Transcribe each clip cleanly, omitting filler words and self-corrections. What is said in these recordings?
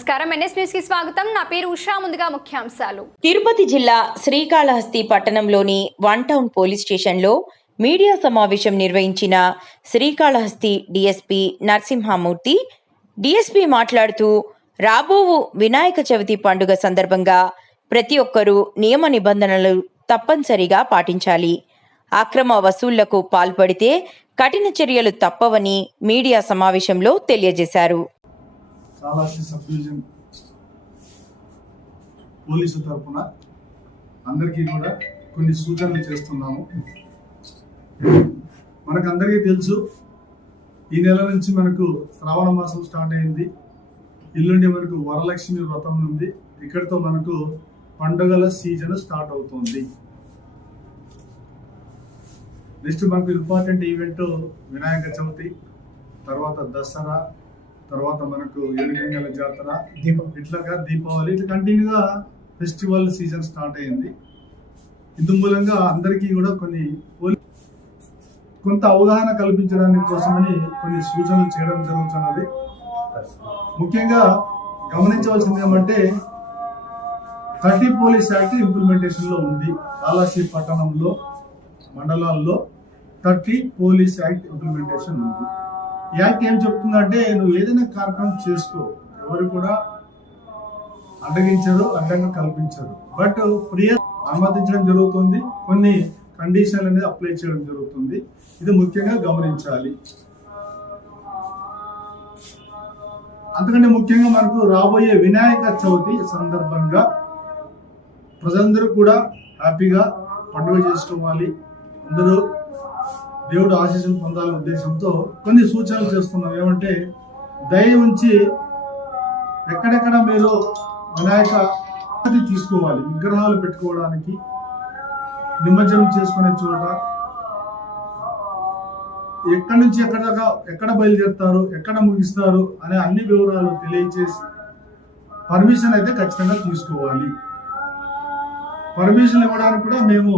నమస్కారం, NS news కి స్వాగతం. నా పేరు ఉషా. ముందుగా ముఖ్యాంశాలు. తిరుపతి జిల్లా శ్రీకాళహస్తి పట్టణంలోని వన్ టౌన్ పోలీస్ స్టేషన్లో మీడియా సమావేశం నిర్వహించిన శ్రీకాళహస్తి డీఎస్పీ నరసింహమూర్తి. డీఎస్పీ మాట్లాడుతూ, రాబోవు వినాయక చవితి పండుగ సందర్భంగా ప్రతి ఒక్కరూ నియమ నిబంధనలు తప్పనిసరిగా పాటించాలి. అక్రమ వసూళ్లకు పాల్పడితే కఠిన చర్యలు తప్పవని మీడియా సమావేశంలో తెలియజేశారు. కాళహస్తి సబ్ డివిజన్ పోలీసు తరఫున అందరికీ కూడా కొన్ని సూచనలు చేస్తున్నాము. మనకందరికీ తెలుసు, ఈ నెల నుంచి మనకు శ్రావణ మాసం స్టార్ట్ అయింది. ఇల్లుండి మనకు వరలక్ష్మి వ్రతం ఉంది. ఇక్కడితో మనకు పండుగల సీజన్ స్టార్ట్ అవుతుంది. నెక్స్ట్ మనకు ఇంపార్టెంట్ ఈవెంట్ వినాయక చవితి, తర్వాత దసరా, తర్వాత మనకు ఏడుగంగల జాతర, ఇట్లాగా దీపావళి, ఇట్లా కంటిన్యూగా ఫెస్టివల్ సీజన్ స్టార్ట్ అయింది. ఇందు మూలంగా అందరికీ కూడా కొంత అవగాహన కల్పించడానికి కోసమని కొన్ని సూచనలు చేయడం జరుగుతున్నది. ముఖ్యంగా గమనించవలసింది ఏమంటే 30 పోలీస్ యాక్ట్ ఇంప్లిమెంటేషన్ లో ఉంది. కాళహస్తి పట్టణంలో మండలాల్లో 30 పోలీస్ యాక్ట్ ఇంప్లిమెంటేషన్ ఉంది. యాక్ట్ ఏం చెప్తుందంటే, నువ్వు ఏదైనా కార్యక్రమం చేసుకో, ఎవరు కూడా అడ్డగించరు, అడ్డంగా కల్పించరు. బట్ అనుమతించడం జరుగుతుంది, కొన్ని కండిషన్లు అనేది అప్లై చేయడం జరుగుతుంది. ఇది ముఖ్యంగా గమనించాలి. అంతకంటే ముఖ్యంగా మనకు రాబోయే వినాయక చవితి సందర్భంగా ప్రజలందరూ కూడా హ్యాపీగా పండుగ చేసుకోవాలి, అందరూ దేవుడు ఆశీస్సులు పొందాలనే ఉద్దేశంతో కొన్ని సూచనలు చేస్తున్నాం. ఏమంటే, దయ ఉంచి ఎక్కడెక్కడ మీరు వినాయక తీసుకోవాలి, విగ్రహాలు పెట్టుకోవడానికి, నిమజ్జనం చేసుకునే చోట ఎక్కడి నుంచి ఎక్కడ దాకా, ఎక్కడ బయలుదేరుతారు, ఎక్కడ ముగిస్తారు అనే అన్ని వివరాలు తెలియజేసి పర్మిషన్ అయితే ఖచ్చితంగా తీసుకోవాలి. పర్మిషన్ ఇవ్వడానికి కూడా మేము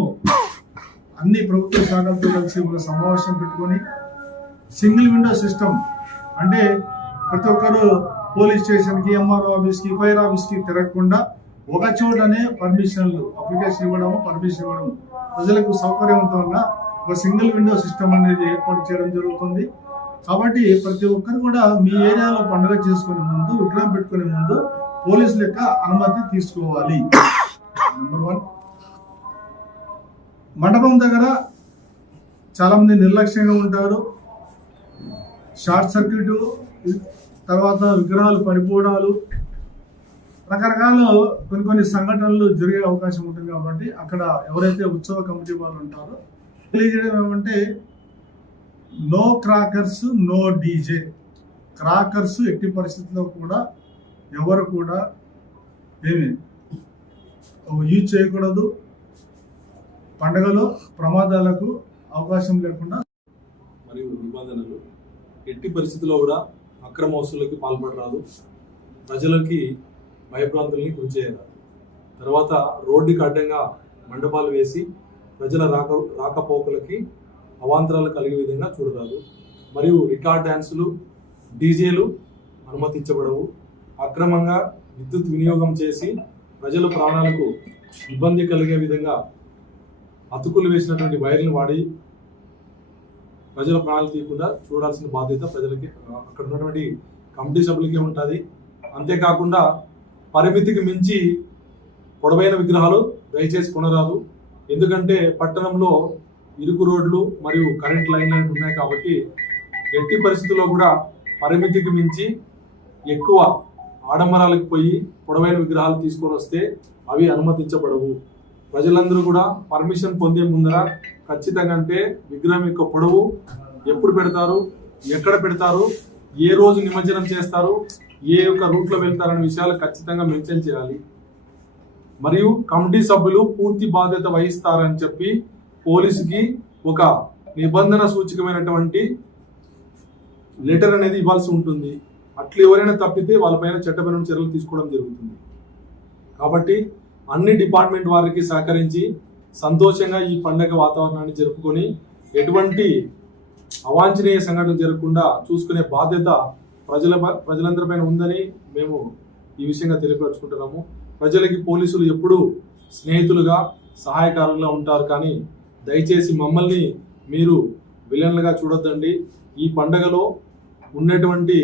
అన్ని ప్రభుత్వ శాఖలతో కలిసి ఒక సమావేశం పెట్టుకొని సింగిల్ విండో సిస్టమ్, అంటే ప్రతి ఒక్కరు పోలీస్ స్టేషన్కి, ఎంఆర్ఓ ఆఫీస్కి, ఫైర్ ఆఫీస్కి తిరగకుండా ఒక చోటనే పర్మిషన్లు అప్లికేషన్ ఇవ్వడము, పర్మిషన్ ఇవ్వడం, ప్రజలకు సౌకర్యవంతంగా ఒక సింగిల్ విండో సిస్టమ్ అనేది ఏర్పాటు చేయడం జరుగుతుంది. కాబట్టి ప్రతి ఒక్కరు కూడా మీ ఏరియాలో పండుగ చేసుకునే ముందు, విగ్రహం పెట్టుకునే ముందు పోలీసుల యొక్క అనుమతి తీసుకోవాలి. నెంబర్ 1. మండపం దగ్గర చాలా మంది నిర్లక్ష్యంగా ఉంటారు. షార్ట్ సర్క్యూట్, తర్వాత విగ్రహాలు పడిపోవడాలు, రకరకాల కొన్ని సంఘటనలు జరిగే అవకాశం ఉంటుంది. కాబట్టి అక్కడ ఎవరైతే ఉత్సవ కమిటీ వాళ్ళు ఉంటారో తెలియజేయడం ఏమంటే, no crackers, no DJ. Crackers ఎట్టి పరిస్థితుల్లో కూడా ఎవరు కూడా ఏమి యూజ్ చేయకూడదు. పండుగలో ప్రమాదాలకు అవకాశం లేకుండా మరియు నిబంధనలు ఎట్టి పరిస్థితుల్లో కూడా అక్రమ వసూళ్ళకి పాల్పడరాదు, ప్రజలకి భయభ్రాంతుల్ని గురి చేయరాదు. తర్వాత రోడ్డుకి అడ్డంగా మండపాలు వేసి ప్రజల రాకపోకలకి అవాంతరాలు కలిగే విధంగా చూడరాదు. మరియు రికార్డ్ డ్యాన్సులు, డీజేలు అనుమతించబడవు. అక్రమంగా విద్యుత్ వినియోగం చేసి ప్రజల ప్రాణాలకు ఇబ్బంది కలిగే విధంగా అతుకులు వేసినటువంటి వైర్లను వాడి ప్రజల ప్రాణాలు తీయకుండా చూడాల్సిన బాధ్యత ప్రజలకి, అక్కడ ఉన్నటువంటి కమిటీ సభ్యులకి ఉంటుంది. అంతేకాకుండా పరిమితికి మించి పొడవైన విగ్రహాలు దయచేసి కొనరాదు. ఎందుకంటే పట్టణంలో ఇరుకు రోడ్లు మరియు కరెంట్ లైన్లు ఉన్నాయి. కాబట్టి ఎట్టి పరిస్థితుల్లో కూడా పరిమితికి మించి ఎక్కువ ఆడంబరాలకు పోయి పొడవైన విగ్రహాలు తీసుకొని వస్తే అవి అనుమతించబడవు. ప్రజలందరూ కూడా పర్మిషన్ పొందే ముందర ఖచ్చితంగా, అంటే విగ్రహం యొక్క పొడవు ఎప్పుడు పెడతారు, ఎక్కడ పెడతారు, ఏ రోజు నిమజ్జనం చేస్తారు, ఏ యొక్క రూట్లో వెళ్తారనే విషయాలు ఖచ్చితంగా మెన్షన్ చేయాలి. మరియు కమిటీ సభ్యులు పూర్తి బాధ్యత వహిస్తారని చెప్పి పోలీసుకి ఒక నిబంధన సూచకమైనటువంటి లెటర్ అనేది ఇవ్వాల్సి ఉంటుంది. అట్లా ఎవరైనా తప్పితే వాళ్ళపైన చట్టపరమైన చర్యలు తీసుకోవడం జరుగుతుంది. కాబట్టి అన్ని డిపార్ట్మెంట్ వారికి సహకరించి సంతోషంగా ఈ పండగ వాతావరణాన్ని జరుపుకొని ఎటువంటి అవాంఛనీయ సంఘటనలు జరగకుండా చూసుకునే బాధ్యత ప్రజలందరిపైన ఉందని మేము ఈ విషయంగా తెలియపరుచుకుంటున్నాము. ప్రజలకి పోలీసులు ఎప్పుడూ స్నేహితులుగా సహాయకారులుగా ఉంటారు, కానీ దయచేసి మమ్మల్ని మీరు విలన్లుగా చూడొద్దండి. ఈ పండగలో ఉన్నటువంటి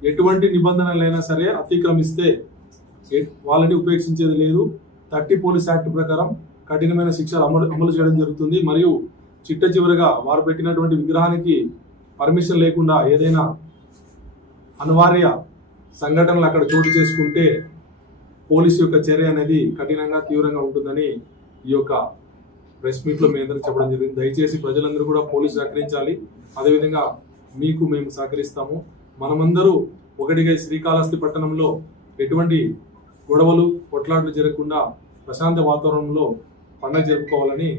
ఎటువంటి నిబంధనలైనా సరే అతిక్రమిస్తే వాళ్ళని ఉపేక్షించేది లేదు. 30 పోలీస్ యాక్ట్ ప్రకారం కఠినమైన శిక్షలు అమలు చేయడం జరుగుతుంది. మరియు చిట్ట చివరిగా వారు పెట్టినటువంటి విగ్రహానికి పర్మిషన్ లేకుండా ఏదైనా అనివార్య సంఘటనలు అక్కడ చోటు చేసుకుంటే పోలీసు యొక్క చర్య అనేది కఠినంగా తీవ్రంగా ఉంటుందని ఈ యొక్క ప్రెస్ మీట్లో మీ అందరికీ చెప్పడం జరిగింది. దయచేసి ప్రజలందరూ కూడా పోలీసు సహకరించాలి. అదేవిధంగా మీకు మేము సహకరిస్తాము. మనమందరూ ఒకటిగా శ్రీకాళహస్తి పట్టణంలో ఎటువంటి గొడవలు కొట్లాట్లు జరగకుండా ప్రశాంత వాతావరణంలో పండుగ జరుపుకోవాలని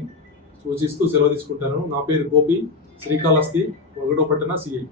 సూచిస్తూ సెలవు తీసుకుంటాను. నా పేరు గోపి, శ్రీకాళహస్తి 1వ పట్టణ సిఐ.